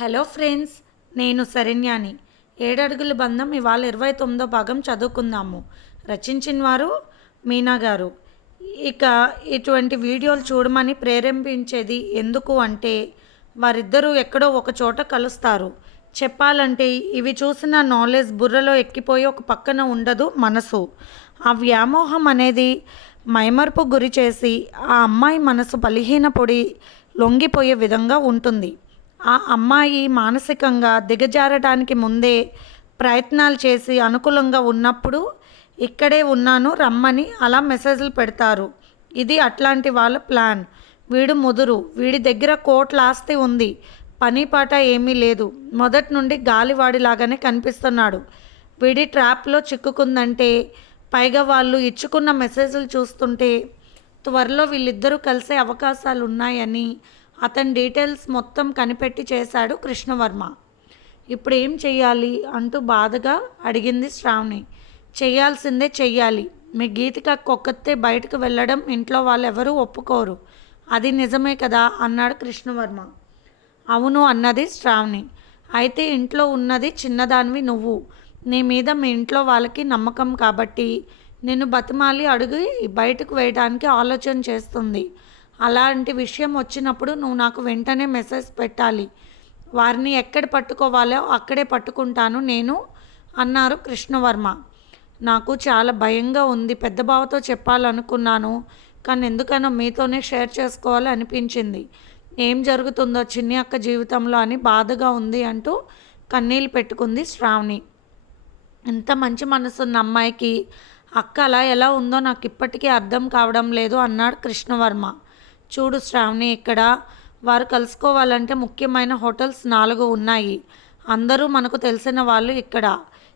Hello friends నేను శరణ్యాని. ఏడడుగుల బంధం ఇవాళ ఇరవై తొమ్మిదో భాగం చదువుకుందాము. రచించిన వారు మీనా గారు. ఇక ఇటువంటి వీడియోలు చూడమని ప్రేరేపించేది ఎందుకు అంటే వారిద్దరూ ఎక్కడో ఒక చోట కలుస్తారు. చెప్పాలంటే ఇవి చూసిన నాలెడ్జ్ బుర్రలో ఎక్కిపోయి ఒక పక్కన ఉండదు మనసు. ఆ వ్యామోహం అనేది మైమర్పు గురి చేసి ఆ అమ్మాయి మనసు బలహీనపొడి లొంగిపోయే విధంగా ఉంటుంది. ఆ అమ్మాయి మానసికంగా దిగజారడానికి ముందే ప్రయత్నాలు చేసి అనుకూలంగా ఉన్నప్పుడు ఇక్కడే ఉన్నాను రమ్మని అలా మెసేజ్లు పెడతారు. ఇది అట్లాంటి వాళ్ళ ప్లాన్. వీడు ముదురు వీడి దగ్గర కోట్ల ఆస్తి ఉంది పని పాట ఏమీ లేదు మొదటి నుండి గాలివాడిలాగానే కనిపిస్తున్నాడు. వీడి ట్రాప్లో చిక్కుకుందంటే పైగా వాళ్ళు ఇచ్చుకున్న మెసేజ్లు చూస్తుంటే త్వరలో వీళ్ళిద్దరూ కలిసే అవకాశాలు ఉన్నాయని అతని డీటెయిల్స్ మొత్తం కనిపెట్టి చేశాడు కృష్ణవర్మ. ఇప్పుడు ఏం చెయ్యాలి అంటూ బాధగా అడిగింది శ్రావణి. చేయాల్సిందే చెయ్యాలి. మీ గీతిక కొక్కతే బయటకు వెళ్ళడం ఇంట్లో వాళ్ళెవరూ ఒప్పుకోరు. అది నిజమే కదా అన్నాడు కృష్ణవర్మ. అవును అన్నది శ్రావణి. అయితే ఇంట్లో ఉన్నది చిన్నదానివి నువ్వు. నీ మీద మీ ఇంట్లో వాళ్ళకి నమ్మకం కాబట్టి నేను బతిమాలి అడుగు బయటకు వేయడానికి ఆలోచన చేస్తుంది. అలాంటి విషయం వచ్చినప్పుడు నువ్వు నాకు వెంటనే మెసేజ్ పెట్టాలి. వారిని ఎక్కడ పట్టుకోవాలో అక్కడే పట్టుకుంటాను నేను అన్నారు కృష్ణవర్మ. నాకు చాలా భయంగా ఉంది పెద్ద బావతో చెప్పాలనుకున్నాను కానీ ఎందుకనో మీతోనే షేర్ చేసుకోవాలి అనిపించింది. ఏం జరుగుతుందో చిన్ని అక్క జీవితంలో అని బాధగా ఉంది అంటూ కన్నీళ్ళు పెట్టుకుంది శ్రావణి. ఇంత మంచి మనసున్న అమ్మాయికి అక్క అలా ఎలా ఉందో నాకు ఇప్పటికీ అర్థం కావడం లేదు అన్నాడు కృష్ణవర్మ. చూడు శ్రావణి ఇక్కడ వారు కలుసుకోవాలంటే ముఖ్యమైన హోటల్స్ నాలుగు ఉన్నాయి. అందరూ మనకు తెలిసిన వాళ్ళు ఇక్కడ.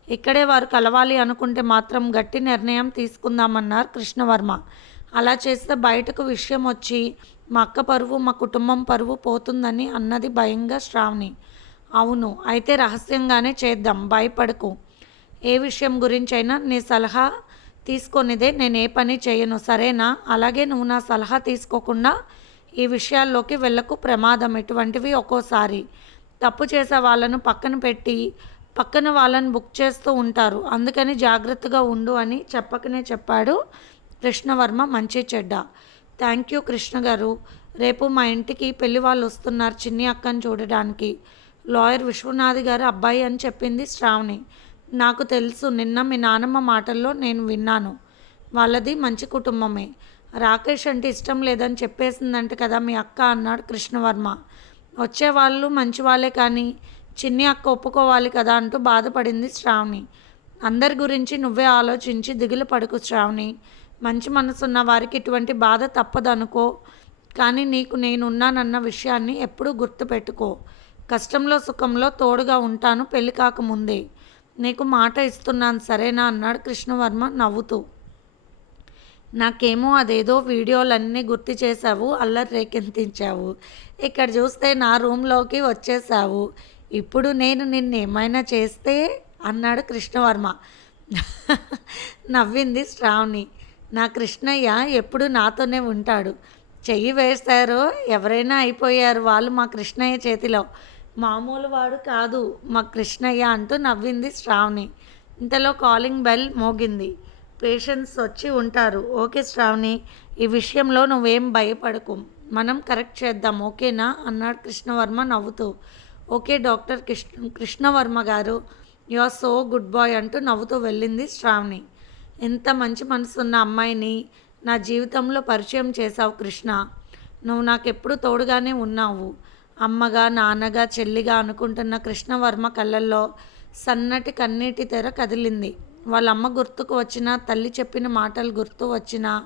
ఇక్కడే వారు కలవాలి అనుకుంటే మాత్రం గట్టి నిర్ణయం తీసుకుందామన్నారు కృష్ణవర్మ. అలా చేస్తే బయటకు విషయం వచ్చి మా అక్క పరువు మా కుటుంబం పరువు పోతుందని అన్నది భయంగా శ్రావణి. అవును అయితే రహస్యంగానే చేద్దాం భయపడకు. ఏ విషయం గురించైనా నీ సలహా తీసుకొనిదే నేను ఏ పని చేయను సరేనా? అలాగే నువ్వు నా సలహా తీసుకోకుండా ఈ విషయాల్లోకి వెళ్ళకు ప్రమాదం. ఇటువంటివి ఒక్కోసారి. తప్పు చేసే వాళ్ళను పక్కన పెట్టి పక్కన వాళ్ళని బుక్ చేస్తూ ఉంటారు. అందుకని జాగ్రత్తగా ఉండు అని చెప్పకనే చెప్పాడు కృష్ణవర్మ మంచి చెడ్డ. థ్యాంక్ యూ కృష్ణ గారు. రేపు మా ఇంటికి పెళ్ళి వాళ్ళు వస్తున్నారు చిన్ని అక్కని చూడడానికి. లాయర్ విశ్వనాథ్ గారు అబ్బాయి అని చెప్పింది శ్రావణి. నాకు తెలుసు నిన్న మీ నానమ్మ మాటల్లో నేను విన్నాను. వాళ్ళది మంచి కుటుంబమే. రాకేష్ అంటే ఇష్టం లేదని చెప్పేసిందంట కదా మీ అక్క అన్నాడు కృష్ణవర్మ. వచ్చేవాళ్ళు మంచివాళ్ళే కానీ చిన్ని అక్క ఒప్పుకోవాలి కదా అంటూ బాధపడింది శ్రావణి. అందరి గురించి నువ్వే ఆలోచించి దిగులు పడుకు శ్రావణి. మంచి మనసున్న వారికి ఇటువంటి బాధ తప్పదనుకో కానీ నీకు నేనున్నానన్న విషయాన్ని ఎప్పుడూ గుర్తుపెట్టుకో. కష్టంలో సుఖంలో తోడుగా ఉంటాను పెళ్ళి కాకముందే. నీకు మాట ఇస్తున్నాను సరేనా? అన్నాడు కృష్ణవర్మ నవ్వుతూ. నాకేమో అదేదో వీడియోలన్నీ గుర్తు చేసావు అల్లరి రేకెత్తించావు. ఇక్కడ చూస్తే నా రూమ్లోకి వచ్చేసావు ఇప్పుడు నేను నిన్ను ఏమైనా చేస్తే? అన్నాడు కృష్ణవర్మ. నవ్వింది శ్రావణి. నా కృష్ణయ్య ఎప్పుడు నాతోనే ఉంటాడు. చెయ్యి వేశారు? ఎవరైనా అయిపోయారు వాళ్ళు మా కృష్ణయ్య చేతిలో. మామూలు వాడు కాదు. మా కృష్ణయ్య అంటూ నవ్వింది శ్రావణి. ఇంతలో కాలింగ్ బెల్ మోగింది. పేషెంట్స్ వచ్చి ఉంటారు. ఓకే శ్రావణి ఈ విషయంలో నువ్వేం భయపడకు. మనం కరెక్ట్ చేద్దాం. ఓకేనా? అన్నాడు కృష్ణవర్మ నవ్వుతూ. ఓకే డాక్టర్ కృష్ణ కృష్ణవర్మ గారు you are so good boy అంటూ నవ్వుతూ వెళ్ళింది శ్రావణి. ఎంత మంచి మనసున్న అమ్మాయిని నా జీవితంలో పరిచయం చేశావు కృష్ణ. నువ్వు నాకెప్పుడు తోడుగానే ఉన్నావు. అమ్మగా నాన్నగా చెల్లిగా అనుకుంటున్న కృష్ణవర్మ కళ్ళల్లో సన్నటి కన్నీటి తెర కదిలింది. వాళ్ళ అమ్మ గుర్తుకు వచ్చిన తల్లి చెప్పిన మాటలు గుర్తు వచ్చిన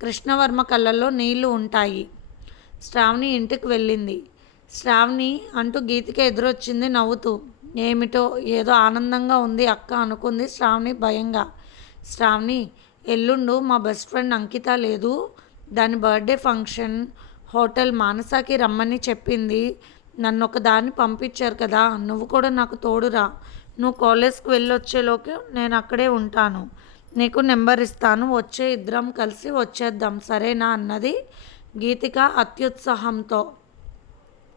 కృష్ణవర్మ కళ్ళల్లో నీళ్ళు ఉంటాయి. శ్రావణి ఇంటికి వెళ్ళింది. శ్రావణి అంటూ గీతికి ఎదురొచ్చింది నవ్వుతూ ఏమిటో ఏదో ఆనందంగా ఉంది అక్క అనుకుంది శ్రావణి భయంగా. శ్రావణి ఎల్లుండు మా బెస్ట్ ఫ్రెండ్ అంకిత లేదు. దాని బర్త్డే ఫంక్షన్ హోటల్ మానసాకి రమ్మని చెప్పింది. నన్ను ఒక దాన్ని పంపించారు కదా నువ్వు కూడా నాకు తోడురా. నువ్వు కాలేజ్కి వెళ్ళొచ్చేలోకి నేను అక్కడే ఉంటాను. నీకు నెంబర్ ఇస్తాను. వచ్చే ఇద్దరం కలిసి వచ్చేద్దాం సరేనా అన్నది గీతిక అత్యుత్సాహంతో.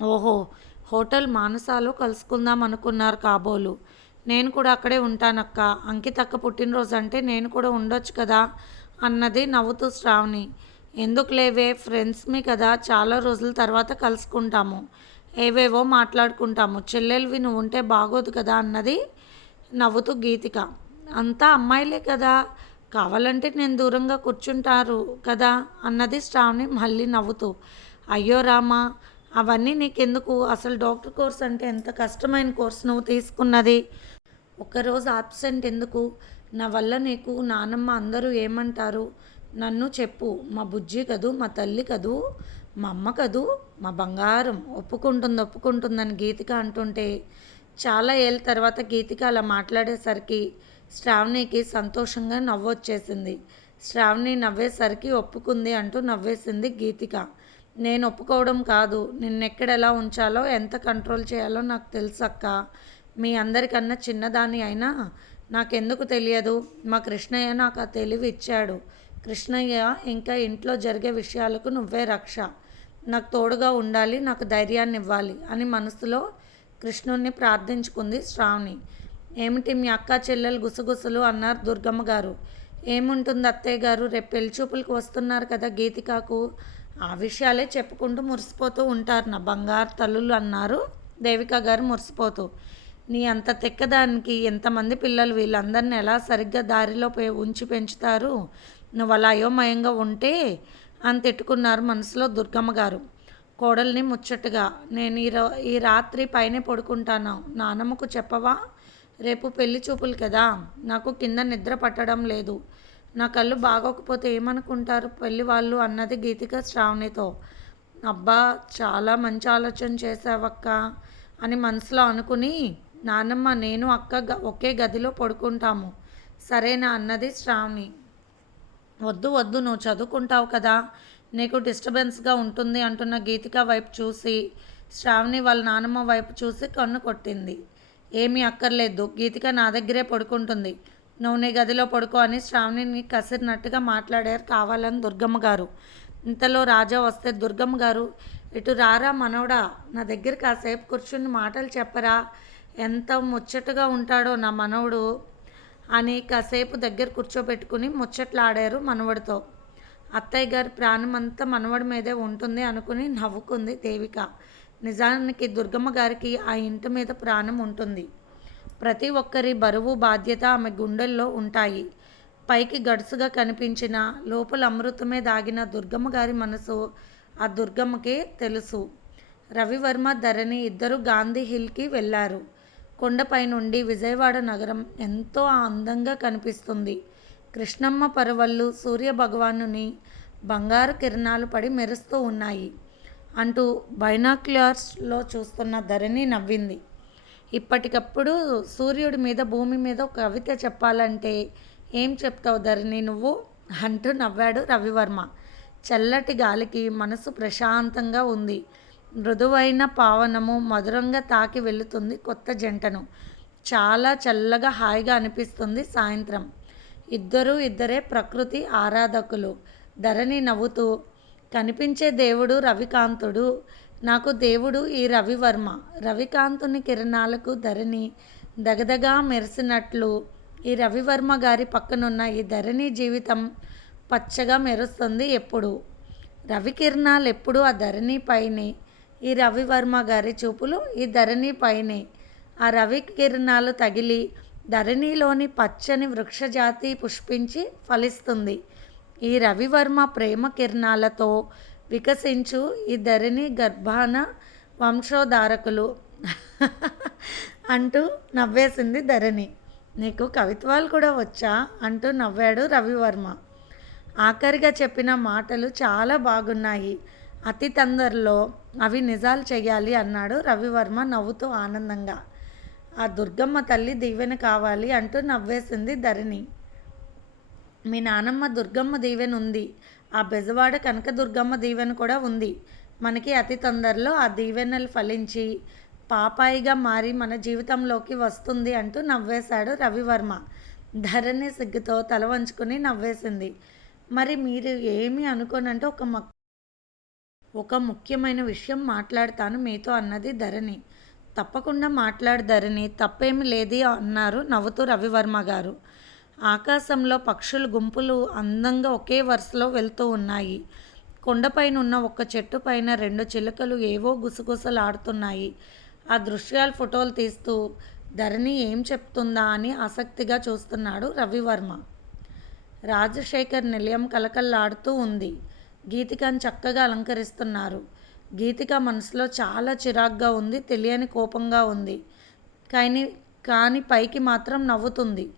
ఓహో హోటల్ మానసాలో కలుసుకుందాం అనుకున్నారు కాబోలు. నేను కూడా అక్కడే ఉంటానక్క. అంకితక్క పుట్టినరోజు అంటే నేను కూడా ఉండొచ్చు కదా అన్నది నవ్వుతూ శ్రావణి. ఎందుకు లేవే? ఫ్రెండ్స్మి కదా చాలా రోజుల తర్వాత కలుసుకుంటాము. ఏవేవో మాట్లాడుకుంటాము. చెల్లెలివి నువ్వు ఉంటే బాగోదు కదా అన్నది నవ్వుతూ గీతిక. అంతా అమ్మాయిలే కదా. కావాలంటే నేను దూరంగా కూర్చుంటారు కదా అన్నది శ్రావణి మళ్ళీ నవ్వుతూ. అయ్యో రామా అవన్నీ నీకెందుకు? అసలు డాక్టర్ కోర్స్ అంటే ఎంత కష్టమైన కోర్స్ నువ్వు తీసుకున్నది? ఒకరోజు ఆబ్సెంట్ ఎందుకు? నా వల్ల నీకు నానమ్మ అందరూ ఏమంటారు? నన్ను చెప్పు. మా బుజ్జి కదూ మా తల్లి కదూ మా అమ్మ కదూ మా బంగారం ఒప్పుకుంటుంది ఒప్పుకుంటుందని గీతిక అంటుంటే చాలా ఏళ్ళ తర్వాత గీతిక అలా మాట్లాడేసరికి శ్రావణికి సంతోషంగా నవ్వొచ్చేసింది. శ్రావణి నవ్వేసరికి ఒప్పుకుంది అంటూ నవ్వేసింది గీతిక. నేను ఒప్పుకోవడం కాదు. నిన్నెక్కడ ఎలా ఉంచాలో ఎంత కంట్రోల్ చేయాలో నాకు తెలుసక్క. మీ అందరికన్నా చిన్నదాన్ని అయినా నాకెందుకు తెలియదు? మా కృష్ణయ్య నాకు ఆ తెలివి ఇచ్చాడు కృష్ణయ్య ఇంకా ఇంట్లో జరిగే విషయాలకు నువ్వే రక్ష. నాకు తోడుగా ఉండాలి నాకు ధైర్యాన్ని ఇవ్వాలి అని మనసులో కృష్ణుణ్ణి ప్రార్థించుకుంది శ్రావణి. ఏమిటి మీ అక్క చెల్లెలు గుసగుసలు అన్నారు దుర్గమ్మ గారు. ఏముంటుంది అత్తయ్య గారు రేపు పెళ్ళి చూపులకు వస్తున్నారు కదా గీతికాకు. ఆ విషయాలే చెప్పుకుంటూ మురిసిపోతూ ఉంటారు నా బంగారు తల్లులు అన్నారు దేవిక గారు మురిసిపోతూ. నీ అంత తెక్కదానికి ఎంతమంది పిల్లలు వీళ్ళందరిని ఎలా సరిగ్గా దారిలో ఉంచి పెంచుతారు? నువ్వు అలా అయోమయంగా ఉంటే అని తిట్టుకున్నారు మనసులో దుర్గమ్మ గారు. కోడల్ని ముచ్చటగా నేను ఈ రో ఈ రాత్రి పైనే పడుకుంటాను. నానమ్మకు చెప్పవా? రేపు పెళ్ళి చూపులు కదా. నాకు కింద నిద్ర పట్టడం లేదు. నా కళ్ళు బాగోకపోతే ఏమనుకుంటారు పెళ్ళి వాళ్ళు? అన్నది గీతిక శ్రావణితో. అబ్బా చాలా మంచి ఆలోచన చేసావక్క అని మనసులో అనుకుని నానమ్మ నేను అక్క గ- ఒకే గదిలో పడుకుంటాము. సరేనా? అన్నది శ్రావణి. వద్దు వద్దు నువ్వు చదువుకుంటావు కదా. నీకు డిస్టర్బెన్స్గా ఉంటుంది అంటున్న గీతిక వైపు చూసి శ్రావణి వాళ్ళ నానమ్మ వైపు చూసి కన్ను కొట్టింది. ఏమీ అక్కర్లేదు గీతిక నా దగ్గరే పడుకుంటుంది. నువ్వు నీ గదిలో పడుకో అని శ్రావణిని కసిరినట్టుగా మాట్లాడారు కావాలని దుర్గమ్మ గారు. ఇంతలో రాజా వస్తే దుర్గమ్మ గారు ఇటు రారా మనవడా నా దగ్గర కాసేపు కూర్చుని మాటలు చెప్పరా. ఎంత ముచ్చటగా ఉంటాడో నా మనవడు. అని కాసేపు దగ్గర కూర్చోబెట్టుకుని ముచ్చట్లాడారు మనవడితో. అత్తయ్య గారి ప్రాణం అంతా మనవడి మీదే ఉంటుంది అనుకుని నవ్వుకుంది దేవిక. నిజానికి దుర్గమ్మ గారికి ఆ ఇంటి మీద ప్రాణం ఉంటుంది. ప్రతి ఒక్కరి బరువు బాధ్యత ఆమె గుండెల్లో ఉంటాయి. పైకి గడుసుగా కనిపించిన లోపల అమృతమే దాగిన దుర్గమ్మ గారి మనసు ఆ దుర్గమ్మకే తెలుసు. రవివర్మ ధరణి ఇద్దరు గాంధీ హిల్కి వెళ్ళారు. కొండపై నుండి విజయవాడ నగరం ఎంతో అందంగా కనిపిస్తుంది. కృష్ణమ్మ పరవళ్ళు సూర్య భగవానుని బంగారు కిరణాలు పడి మెరుస్తూ ఉన్నాయి. అంటూ బైనాక్యులర్స్లో చూస్తున్న ధరణి నవ్వింది. ఇప్పటికప్పుడు సూర్యుడి మీద భూమి మీద ఒక కవిత చెప్పాలంటే ఏం చెప్తావు ధరణి నువ్వు? అంటూ నవ్వాడు రవివర్మ. చల్లటి గాలికి మనసు ప్రశాంతంగా ఉంది. మృదువైన పావనము మధురంగా తాకి వెళుతుంది కొత్త జంటను. చాలా చల్లగా హాయిగా అనిపిస్తుంది సాయంత్రం. ఇద్దరు ఇద్దరే ప్రకృతి ఆరాధకులు. ధరణి నవ్వుతూ కనిపించే దేవుడు రవికాంతుడు. నాకు దేవుడు ఈ రవివర్మ. రవికాంతుని కిరణాలకు ధరణి దగదగా మెరిసినట్లు. ఈ రవివర్మ గారి పక్కనున్న ఈ ధరణి జీవితం పచ్చగా మెరుస్తుంది ఎప్పుడు? రవికిరణాలు ఎప్పుడూ ఆ ధరణి పైనే ఈ రవివర్మ గారి చూపులు ఈ ధరణి పైనే. ఆ రవి కిరణాలు తగిలి ధరణిలోని పచ్చని వృక్షజాతి పుష్పించి ఫలిస్తుంది. ఈ రవివర్మ ప్రేమ కిరణాలతో వికసించు ఈ ధరణి గర్భాన వంశోధారకులు అంటూ నవ్వేసింది ధరణి. నీకు కవిత్వాలు కూడా వచ్చా? అంటూ నవ్వాడు రవివర్మ. ఆఖరిగా చెప్పిన మాటలు చాలా బాగున్నాయి. అతి తొందరలో అవి నిజాలు చేయాలి అన్నాడు రవివర్మ నవ్వుతూ ఆనందంగా. ఆ దుర్గమ్మ తల్లి దీవెన కావాలి అంటూ నవ్వేసింది ధరణి. మీ నానమ్మ దుర్గమ్మ దీవెన ఉంది. ఆ బెజవాడ కనక దుర్గమ్మ దీవెన కూడా ఉంది. మనకి అతి తొందరలో ఆ దీవెనలు ఫలించి పాపాయిగా మారి మన జీవితంలోకి వస్తుంది అంటూ నవ్వేశాడు రవివర్మ. ధరణి సిగ్గుతో తల వంచుకుని నవ్వేసింది. మరి మీరు ఏమి అనుకోనంటే ఒక మొక్క ఒక ముఖ్యమైన విషయం మాట్లాడతాను మీతో అన్నది ధరణి. తప్పకుండా మాట్లాడు ధరణి. తప్పేమి లేదు అన్నారు నవ్వుతూ రవివర్మ గారు. ఆకాశంలో పక్షుల గుంపులు అందంగా ఒకే వరుసలో వెళ్తూ ఉన్నాయి. కొండపైన ఉన్న ఒక చెట్టు పైన రెండు చిలుకలు ఏవో గుసగుసలాడుతున్నాయి. ఆ దృశ్యాలు ఫోటోలు తీస్తూ ధరణి ఏం చెప్తుందా అని ఆసక్తిగా చూస్తున్నాడు రవివర్మ. రాజశేఖర్ నిలయం కలకల్లాడుతూ ఉంది. గీతికను చక్కగా అలంకరిస్తున్నారు. గీతిక మనసులో చాలా చిరాగ్గా ఉంది తెలియని కోపంగా ఉంది. కానీ కానీ పైకి మాత్రం నవ్వుతుంది.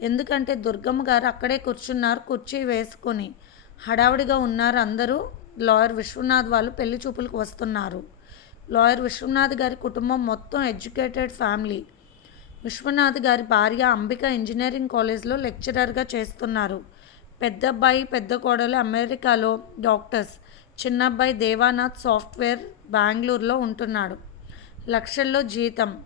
ఎందుకంటే దుర్గమ్మ గారు అక్కడే కూర్చున్నారు కుర్చీ వేసుకొని. హడావుడిగా ఉన్నారు అందరూ. లాయర్ విశ్వనాథ్ వాళ్ళు పెళ్ళి చూపులకు వస్తున్నారు. లాయర్ విశ్వనాథ్ గారి కుటుంబం మొత్తం ఎడ్యుకేటెడ్ ఫ్యామిలీ. విశ్వనాథ్ గారి భార్య అంబిక ఇంజనీరింగ్ కాలేజ్లో లెక్చరర్గా చేస్తున్నారు. పెద్ద అబ్బాయి పెద్ద కోడలు అమెరికాలో డాక్టర్స్. చిన్న అబ్బాయి దేవానాథ్ సాఫ్ట్వేర్ బెంగళూరులో ఉంటున్నాడు. లక్షల్లో జీతం.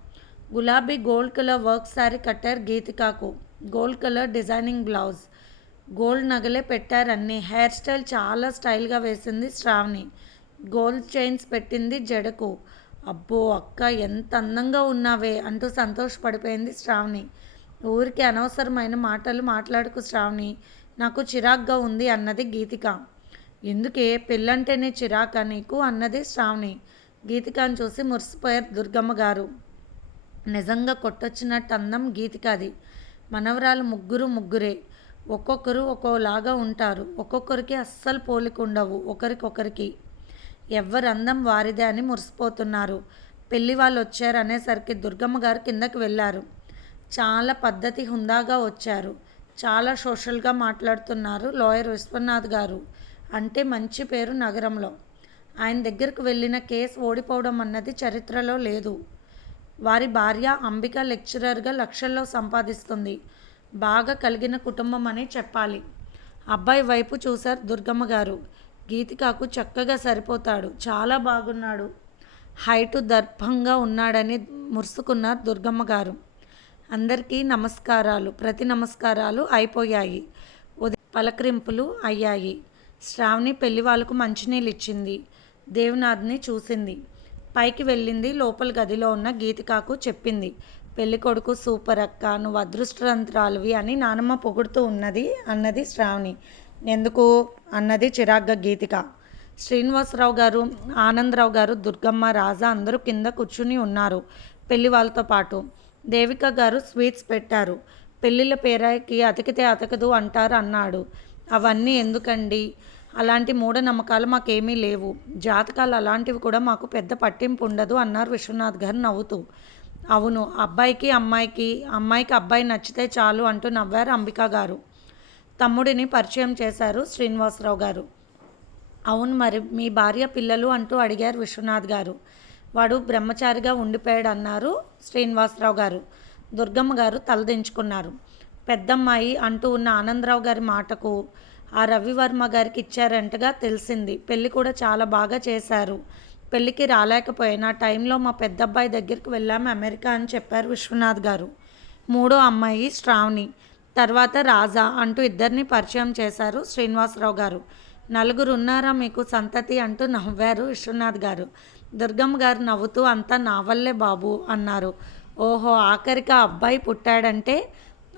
గులాబీ గోల్డ్ కలర్ వర్క్ శారీ కట్టారు గీతికాకు. Gold colour designing blouse. Gold నగలే పెట్టారన్నీ హెయిర్ స్టైల్ చాలా స్టైల్గా వేసింది శ్రావణి. గోల్డ్ చైన్స్ పెట్టింది జడకు. అబ్బో అక్క ఎంత అందంగా ఉన్నావే అంటూ సంతోషపడిపోయింది శ్రావణి. ఊరికి అనవసరమైన మాటలు మాట్లాడుకు శ్రావణి. నాకు చిరాగ్గా ఉంది అన్నది గీతిక. ఎందుకే? పెళ్ళంటేనే చిరాక నీకు? అన్నది శ్రావణి. గీతికాని చూసి మురిసిపోయారు దుర్గమ్మ గారు. నిజంగా కొట్టొచ్చినట్టు అందం గీతికాది. మనవరాలు ముగ్గురు ముగ్గురే. ఒక్కొక్కరు ఒక్కోలాగా ఉంటారు. ఒక్కొక్కరికి అస్సలు పోలిక ఉండవు ఒకరికొకరికి. ఎవరి అందం వారిదే అని మురిసిపోతున్నారు. పెళ్ళి వాళ్ళు వచ్చారు అనేసరికి దుర్గమ్మ గారు కిందకి వెళ్ళారు. చాలా పద్ధతి హుందాగా వచ్చారు. చాలా సోషల్గా మాట్లాడుతున్నారు లాయర్ విశ్వనాథ్ గారు. అంటే మంచి పేరు నగరంలో. ఆయన దగ్గరకు వెళ్ళిన కేసు ఓడిపోవడం అన్నది చరిత్రలో లేదు. వారి భార్య అంబిక లెక్చరర్గా లక్షల్లో సంపాదిస్తుంది. బాగా కలిగిన కుటుంబం అని చెప్పాలి. అబ్బాయి వైపు చూశారు దుర్గమ్మ గారు. గీతికాకు చక్కగా సరిపోతాడు. చాలా బాగున్నాడు. హైటు దర్భంగా ఉన్నాడని మురుసుకున్నారు దుర్గమ్మ గారు. అందరికీ నమస్కారాలు. ప్రతి నమస్కారాలు అయిపోయాయి. ఉదయం పలకరింపులు అయ్యాయి. శ్రావణి పెళ్ళి వాళ్ళకు మంచినీళ్ళు ఇచ్చింది. దేవనాథ్ని చూసింది. పైకి వెళ్ళింది లోపల గదిలో ఉన్న గీతికాకు చెప్పింది. పెళ్ళి కొడుకు సూపర్ అక్క నువ్వు అదృష్టవంతురాలువి అని నానమ్మ పొగుడుతూ ఉన్నది అన్నది శ్రావణి. ఎందుకు? అన్నది చిరాగ్గా గీతిక. శ్రీనివాసరావు గారు ఆనందరావు గారు దుర్గమ్మ రాజా అందరూ కింద కూర్చుని ఉన్నారు. పెళ్ళి వాళ్ళతో పాటు దేవిక గారు స్వీట్స్ పెట్టారు. పెళ్ళిళ్ళ పేరాకి అతికితే అతకదు అంటారు అన్నాడు. అవన్నీ ఎందుకండి? అలాంటి మూఢనమ్మకాలు మాకేమీ లేవు. జాతకాలు అలాంటివి కూడా మాకు పెద్ద పట్టింపు ఉండదు అన్నారు విశ్వనాథ్ గారు నవ్వుతూ. అవును అబ్బాయికి అమ్మాయికి అమ్మాయికి అబ్బాయి నచ్చితే చాలు అంటూ నవ్వారు అంబిక గారు. తమ్ముడిని పరిచయం చేశారు శ్రీనివాసరావు గారు. అవును మరి మీ భార్య పిల్లలు అంటూ అడిగారు విశ్వనాథ్ గారు. వాడు బ్రహ్మచారిగా ఉండిపోయాడు అన్నారు శ్రీనివాసరావు గారు. దుర్గమ్మ గారు తలదించుకున్నారు పెద్దమ్మాయి అంటూ ఉన్న ఆనందరావు గారి మాటకు ఆ రవివర్మ గారికి ఇచ్చారంటగా తెలిసింది. పెళ్ళి కూడా చాలా బాగా చేశారు. పెళ్ళికి రాలేకపోయినా టైంలో మా పెద్దబ్బాయి దగ్గరికి వెళ్ళాము అమెరికా అని చెప్పారు విశ్వనాథ్ గారు. మూడో అమ్మాయి శ్రావణి. తర్వాత రాజా అంటూ ఇద్దరిని పరిచయం చేశారు శ్రీనివాసరావు గారు. నలుగురు ఉన్నారా మీకు సంతతి అంటూ నవ్వారు విశ్వనాథ్ గారు. దుర్గమ్మ గారు నవ్వుతూ అంతా నా వల్లే బాబు అన్నారు. ఓహో ఆఖరికి ఆ అబ్బాయి పుట్టాడంటే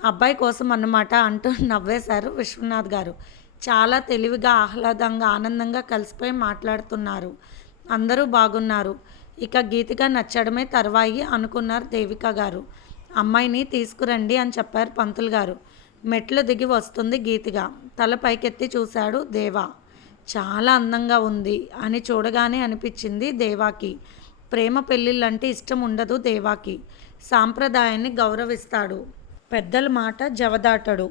అబ్బాయి కోసం అన్నమాట అంటూ నవ్వేశారు విశ్వనాథ్ గారు. చాలా తెలివిగా ఆహ్లాదంగా ఆనందంగా కలిసిపోయి మాట్లాడుతున్నారు. అందరూ బాగున్నారు. ఇక గీతిగా నచ్చడమే తర్వాయి అనుకున్నారు దేవిక గారు. అమ్మాయిని తీసుకురండి అని చెప్పారు పంతులు గారు. మెట్లు దిగి వస్తుంది గీతిగా తల పైకెత్తి చూశాడు దేవా. చాలా అందంగా ఉంది అని చూడగానే అనిపించింది దేవాకి. ప్రేమ పెళ్ళిళ్ళంటే ఇష్టం ఉండదు దేవాకి. సాంప్రదాయాన్ని గౌరవిస్తాడు. పెద్దల మాట జవదాటడు.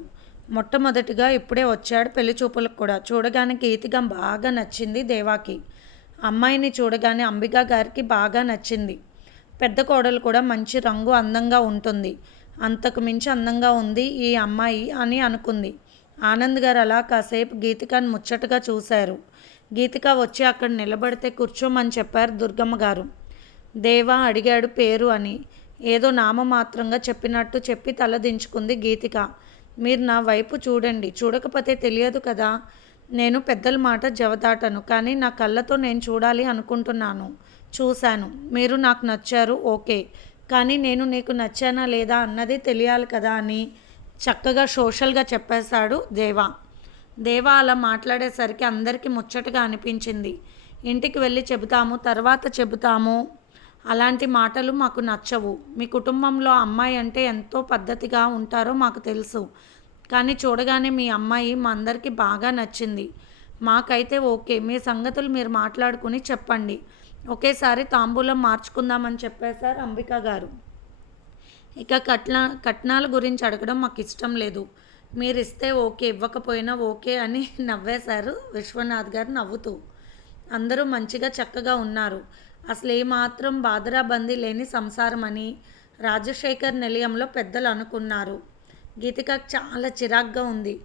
మొట్టమొదటిగా ఇప్పుడే వచ్చాడు పెళ్ళి చూపులకు కూడా. చూడగానే కీర్తిగా బాగా నచ్చింది దేవాకి. అమ్మాయిని చూడగానే అంబికా గారికి బాగా నచ్చింది. పెద్ద కోడలు కూడా మంచి రంగు అందంగా ఉంటుంది. అంతకు మించి అందంగా ఉంది ఈ అమ్మాయి అని అనుకుంది. ఆనంద్ గారు అలా కాసేపు గీతికాను ముచ్చటగా చూశారు. గీతిక వచ్చి అక్కడ నిలబడితే కూర్చోమని చెప్పారు దుర్గమ్మ గారు. దేవా అడిగాడు పేరు అని. ఏదో నామమాత్రంగా చెప్పినట్టు చెప్పి తలదించుకుంది గీతిక. మీరు నా వైపు చూడండి. చూడకపోతే తెలియదు కదా. నేను పెద్దల మాట జవదాటను. కానీ నా కళ్ళతో నేను చూడాలి అనుకుంటున్నాను. చూశాను. మీరు నాకు నచ్చారు. ఓకే. కానీ నేను నీకు నచ్చానా లేదా అన్నది తెలియాలి కదా అని చక్కగా సోషల్గా చెప్పేశాడు దేవా. దేవా అలా మాట్లాడేసరికి అందరికీ ముచ్చటగా అనిపించింది. ఇంటికి వెళ్ళి చెబుతాము తర్వాత చెబుతాము. అలాంటి మాటలు మాకు నచ్చవు. మీ కుటుంబంలో అమ్మాయి అంటే ఎంతో పద్ధతిగా ఉంటారో మాకు తెలుసు. కానీ చూడగానే మీ అమ్మాయి మా అందరికీ బాగా నచ్చింది. మాకైతే ఓకే. మీ సంగతులు మీరు మాట్లాడుకుని చెప్పండి. ఒకేసారి తాంబూలం మార్చుకుందామని చెప్పేశారు అంబిక గారు. ఇక కట్న కట్నాల గురించి అడగడం మాకు ఇష్టం లేదు. మీరు ఇస్తే ఓకే ఇవ్వకపోయినా ఓకే అని నవ్వేశారు విశ్వనాథ్ గారు నవ్వుతూ. అందరూ మంచిగా చక్కగా ఉన్నారు. అసలు ఏమాత్రం బాదరాబందీ లేని సంసారం అని రాజశేఖర్ నిలయంలో పెద్దలు అనుకున్నారు. గీతికకు చాలా చిరాగ్గా ఉంది.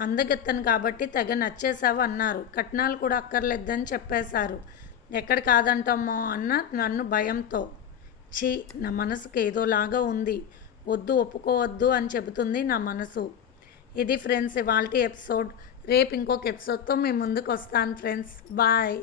అందగెత్తను కాబట్టి తెగ నచ్చేసావు అన్నారు. కట్నాలు కూడా అక్కర్లేదని చెప్పేశారు. ఎక్కడ కాదంటామో అన్న నన్ను భయంతో. ఛీ నా మనసుకు ఏదోలాగా ఉంది. వద్దు ఒప్పుకోవద్దు అని చెబుతుంది నా మనసు. ఇది ఫ్రెండ్స్ ఇవాళ ఎపిసోడ్. రేపు ఇంకొక ఎపిసోడ్తో మీ ముందుకు వస్తాను ఫ్రెండ్స్. బాయ్.